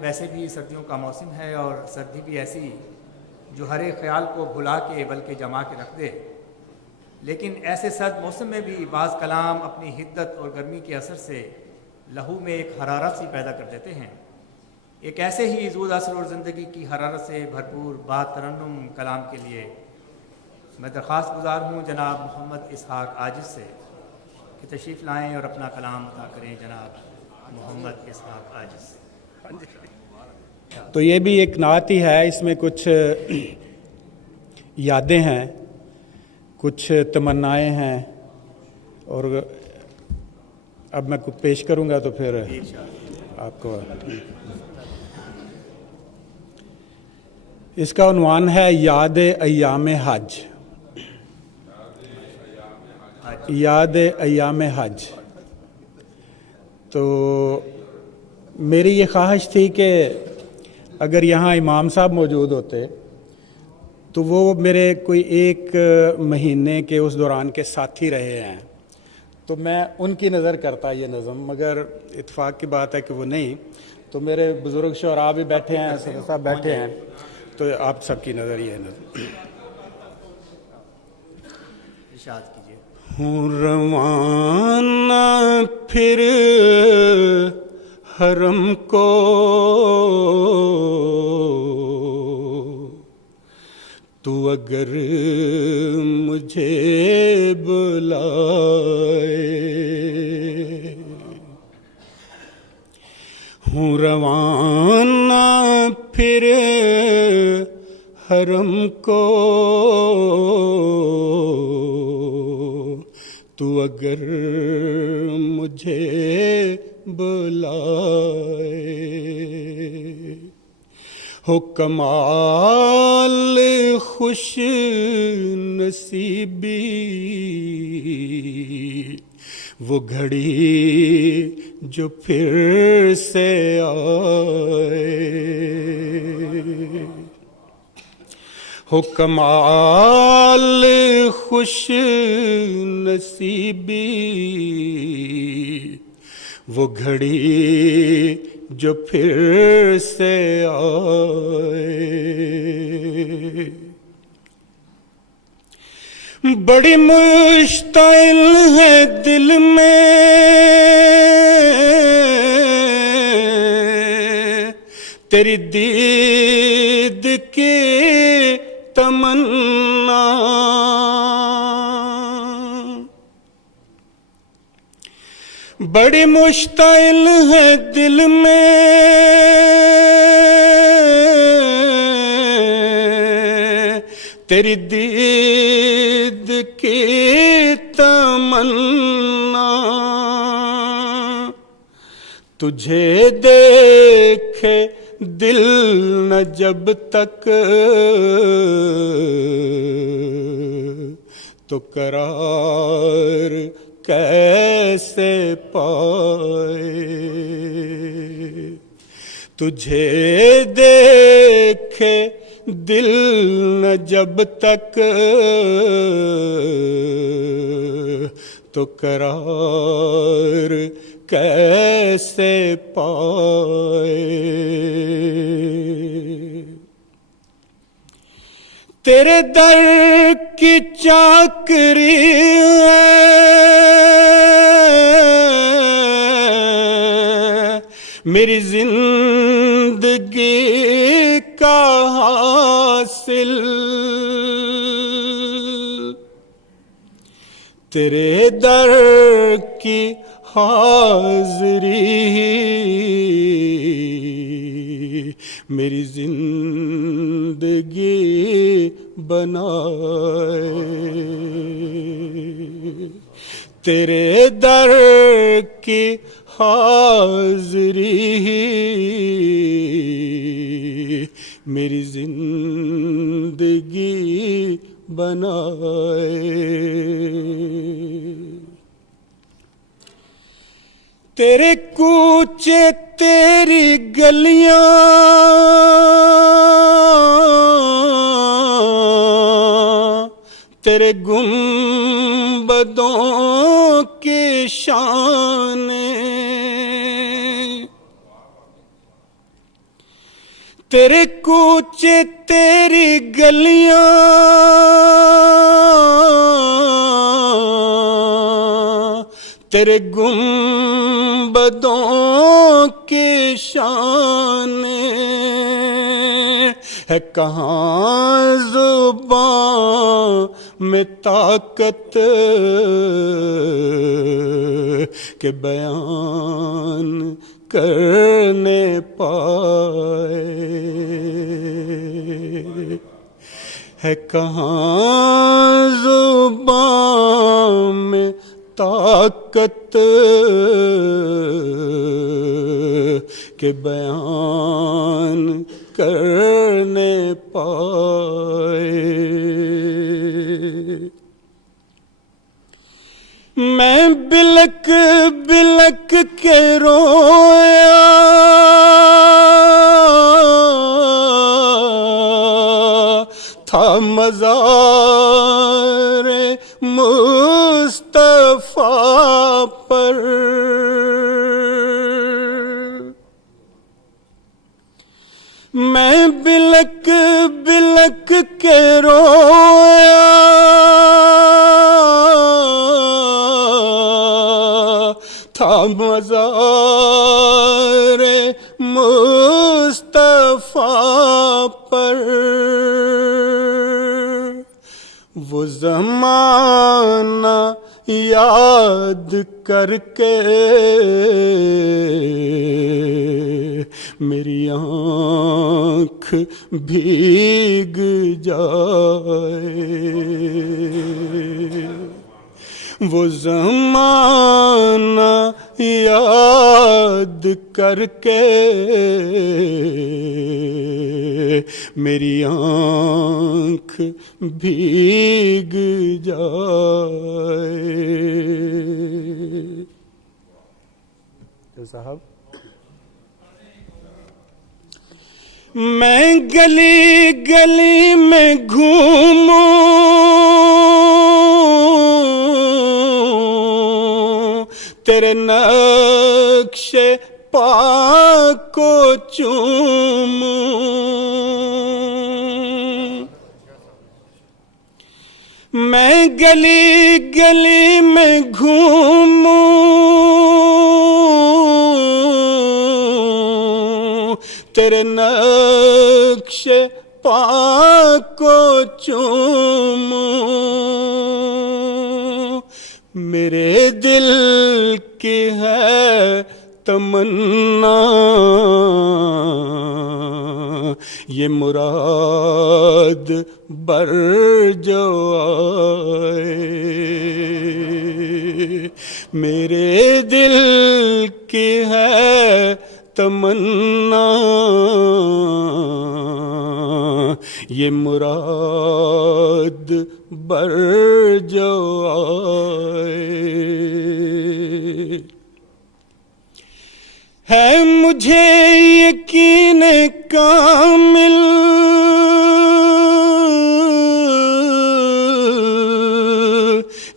ویسے بھی سردیوں کا موسم ہے اور سردی بھی ایسی جو ہر ایک خیال کو بھلا کے بلکہ جما کے رکھ دے، لیکن ایسے سرد موسم میں بھی بعض کلام اپنی حدت اور گرمی کے اثر سے لہو میں ایک حرارت سی پیدا کر دیتے ہیں۔ ایک ایسے ہی زود اثر اور زندگی کی حرارت سے بھرپور با ترنم کلام کے لیے میں درخواست گزار ہوں جناب محمد اسحاق عاجز سے کہ تشریف لائیں اور اپنا کلام عطا کریں جناب محمد اسحاق عاجز۔ تو یہ بھی ایک نعت ہی ہے، اس میں کچھ یادیں ہیں، کچھ تمنائیں ہیں، اور اب میں پیش کروں گا تو پھر آپ کو اس کا عنوان ہے یاد ایام حج۔ یاد ایام حج۔ تو میری یہ خواہش تھی کہ اگر یہاں امام صاحب موجود ہوتے تو وہ میرے کوئی ایک مہینے کے اس دوران کے ساتھی رہے ہیں، تو میں ان کی نظر کرتا یہ نظم، مگر اتفاق کی بات ہے کہ وہ نہیں، تو میرے بزرگ شعراء بھی بیٹھے ہیں، صاحب بیٹھے ہیں، تو آپ سب کی نظر یہ نظم ارشاد کیجیے۔ ہوں روانہ پھر حرم کو تو اگر مجھے بلائے، ہوں روانہ پھر حرم کو تو اگر مجھے بلائے، ہو کمال خوش نصیبی وہ گھڑی جو پھر سے آئے، ہو کمال خوش نصیبی وہ گھڑی جو پھر سے آئے، بڑی مشتعل ہے دل میں تیری دید کی تمنا، بڑی مشتعل ہے دل میں تیری دید کی تمنا، تجھے دیکھے دل نہ جب تک تو قرار کیسے پائے، تجھے دیکھے دل نہ جب تک تو قرار کیسے پائے، تیرے در کی چاکری ہے میری زندگی کا حاصل، تیرے در کی حاضری میری زندگی بنائے، تیرے در کی حاضری میری زندگی بنائے، تیرے کوچے تیری گلیاں تیرے گنبدوں کی شان، تیرے کوچے تیری گلیاں تیرے گنبدوں کی شان ہے، کہاں زبان میں طاقت کہ بیان کرنے پائے، ہے کہاں زبان میں طاقت کہ بیان کرنے پائے۔ میں بلک بلک کے رویا تھا مزار مصطفیٰ پر، میں بلک بلک کے رویا تھا مزار مصطفیٰ پر، وہ زمانہ یاد کر کے میری آنکھ بھیگ جائے، وہ زمانہ یاد کر کے میری آنکھ بھیگ جائے۔ تو صاحب میں گلی گلی میں گھوموں تیرے نقش پا کو چوموں، میں گلی گلی میں گھوموں تیرے نقش پا کو چوموں، میرے دل کی ہے تمنا یہ مراد بر جو آئے، میرے دل کی ہے تمنا یہ مراد بر جو آئے، ہے مجھے یقین کامل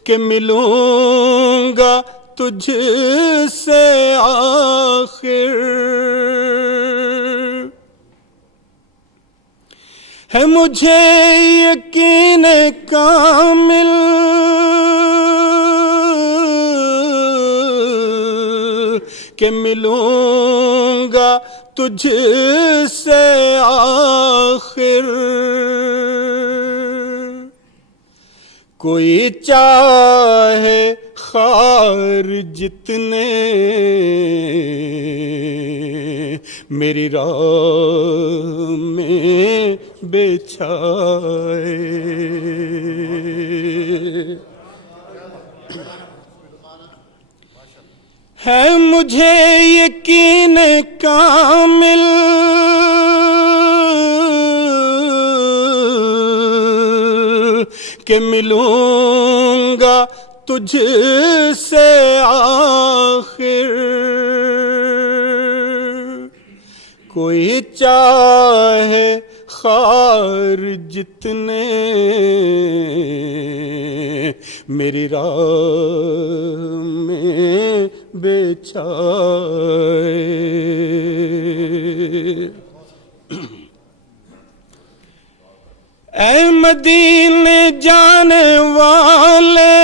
کہ ملوں گا تجھ سے آخر، ہے مجھے یقین کامل کہ ملوں گا تجھ سے آخر، کوئی چاہے خار جتنے میری راہ میں بچھائے، ہے مجھے یقین کامل کہ ملوں گا تجھ سے آخر، کوئی چاہے خار جتنے میری راہ میں بچھائے۔ اے مدینے جانے والے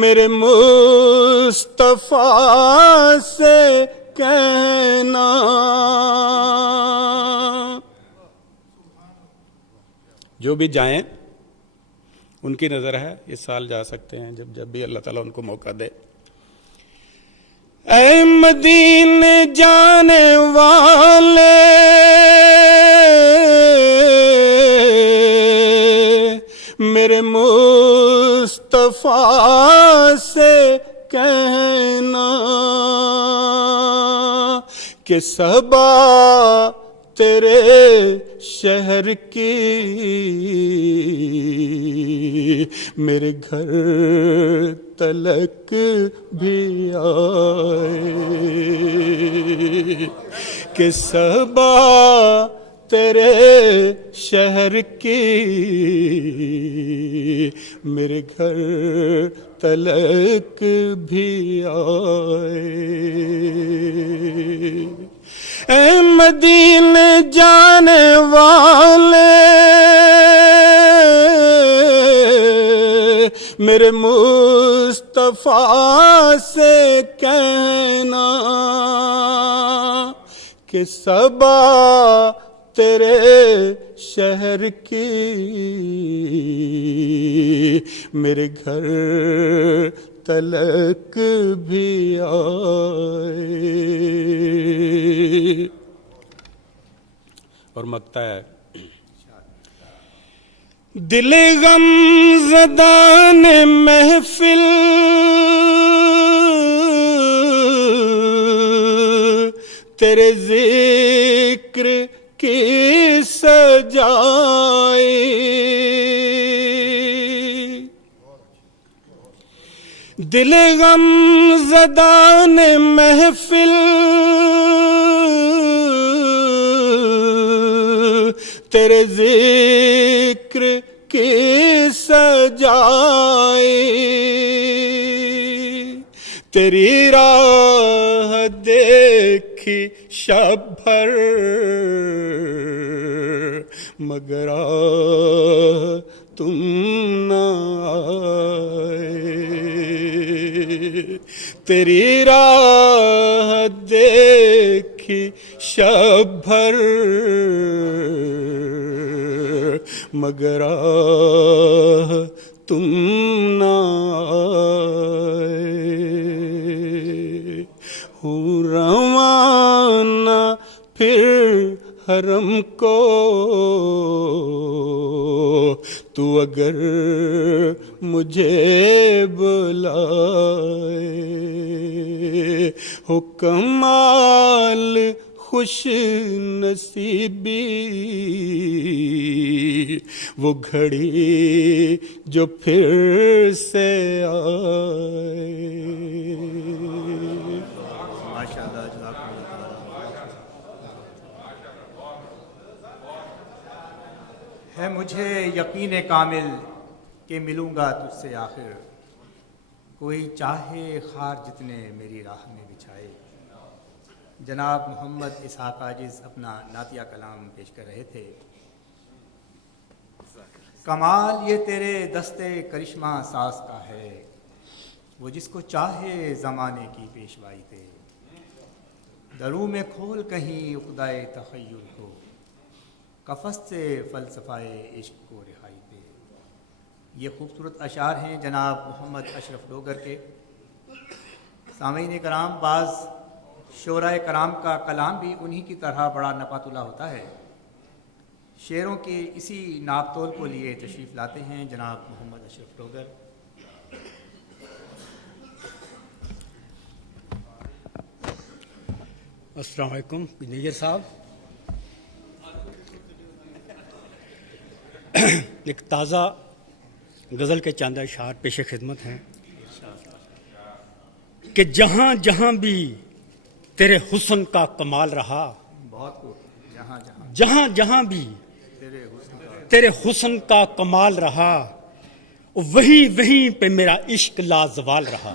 میرے مصطفیٰ سے کہنا جو بھی جائیں ان کی نظر ہے اس سال جا سکتے ہیں جب بھی اللہ تعالیٰ ان کو موقع دے. اے مدینے جانے والے میرے مصطفیٰ سے کہنا کہ صبا تیرے شہر کی میرے گھر تلک بھی آئے کہ صبا تیرے شہر کی میرے گھر تلک بھی آئے. اے مدینے جانے والے میرے مصطفیٰ سے کہنا کہ صبا تیرے شہر کی میرے گھر تلک بھی آئے. اور مقطع ہے دل غم زدان محفل تیرے ذکر کی سجائے دل غم زدان محفل تیرے ذکر کی سجائے تیری راہ دیکھی شب بھر مگر تم نہ آئے تیری راہ دیکھی شب بھر مگر تم نہ آئے. ہوں روانہ پھر حرم کو تو اگر مجھے بلائے ہو کمال خوش نصیبی وہ گھڑی جو پھر سے آئے. ہے مجھے یقین کامل کہ ملوں گا تجھ سے آخر کوئی چاہے خار جتنے میری راہ میں بچھائے. جناب محمد اسحاق عاجز اپنا نعتیہ کلام پیش کر رہے تھے. کمال یہ تیرے دستے کرشمہ ساز کا ہے وہ جس کو چاہے زمانے کی پیشوائی دے. دروں میں کھول کہیں عقدۂ تخیل کو قفس سے فلسفہ عشق کو رہائی دے. یہ خوبصورت اشعار ہیں جناب محمد اشرف ڈوگر کے. سامعین کرام بعض شعراء کرام کا کلام بھی انہی کی طرح بڑا نپاتلا ہوتا ہے. شعروں کے اسی ناپ تول کو لیے تشریف لاتے ہیں جناب محمد اشرف ڈوگر. السلام علیکم نیجر صاحب. ایک تازہ غزل کے چاند اشعار پیش خدمت ہیں کہ جہاں جہاں بھی تیرے حسن کا کمال رہا بہت جہاں جہاں بھی تیرے حسن کا کمال رہا وہیں پہ میرا عشق لازوال رہا.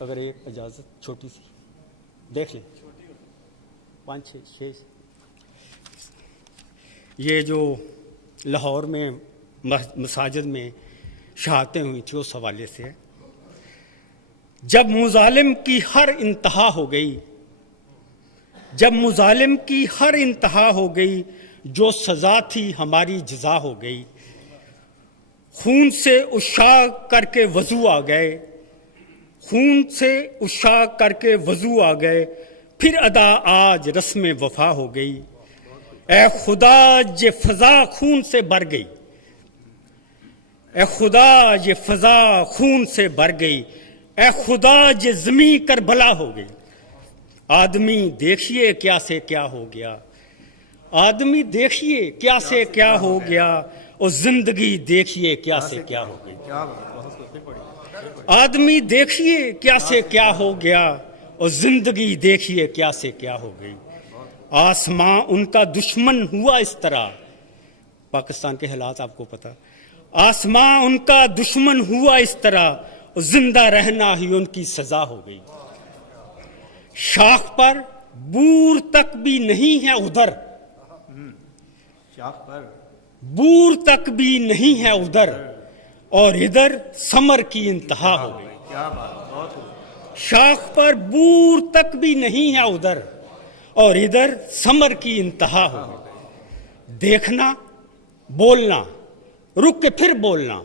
اگر ایک اجازت چھوٹی سی دیکھ لیں 5 6 یہ جو لاہور میں مساجد میں شہادتیں ہوئی تھیں اس حوالے سے ہے۔ جب مظالم کی ہر انتہا ہو گئی، جب مظالم کی ہر انتہا ہو گئی، جو سزا تھی ہماری جزا ہو گئی، خون سے اشاق کر کے وضو آ گئے، خون سے اشاق کر کے وضو آ گئے، پھر ادا آج رسم وفا ہو گئی۔ اے خدا یہ فضا خون سے بھر گئی، اے خدا یہ فضا خون سے بھر گئی، اے خدا یہ زمین کربلا ہو گئی۔ آدمی دیکھیے کیا سے کیا ہو گیا، آدمی دیکھیے کیا سے کیا ہو گیا، اور زندگی دیکھیے کیا سے کیا ہو گئی۔ آدمی دیکھیے کیا سے کیا ہو گیا، اور زندگی دیکھیے کیا سے کیا ہو گئی۔ آسماں ان کا دشمن ہوا اس طرح، پاکستان کے حالات آپ کو پتہ، آسماں ان کا دشمن ہوا اس طرح، اور زندہ رہنا ہی ان کی سزا ہو گئی۔ شاخ پر بور تک بھی نہیں ہے ادھر، شاخ پر بور تک بھی نہیں ہے ادھر، اور ادھر ثمر کی انتہا ہو گئی۔ کیا بات، بہت خوب۔ شاخ پر بور تک بھی نہیں ہے ادھر، اور ادھر ثمر کی انتہا ہو گئی۔ دیکھنا بولنا رک کے پھر بولنا،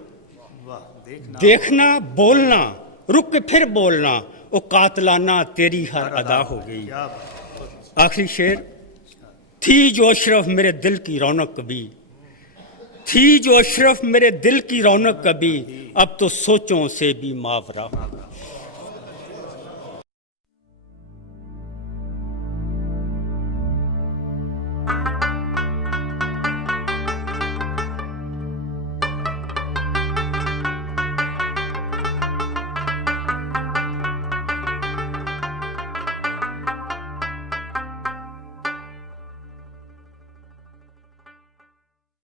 واہ، دیکھنا دیکھنا بولنا رک کے پھر بولنا، او قاتلانہ تیری ہر ادا ہو گئی۔ کیا بات، آخری شعر، تھی جو اشرف میرے دل کی رونق کبھی، تھی جو اشرف میرے دل کی رونق کبھی، اب تو سوچوں سے بھی ماورا ہو گئی۔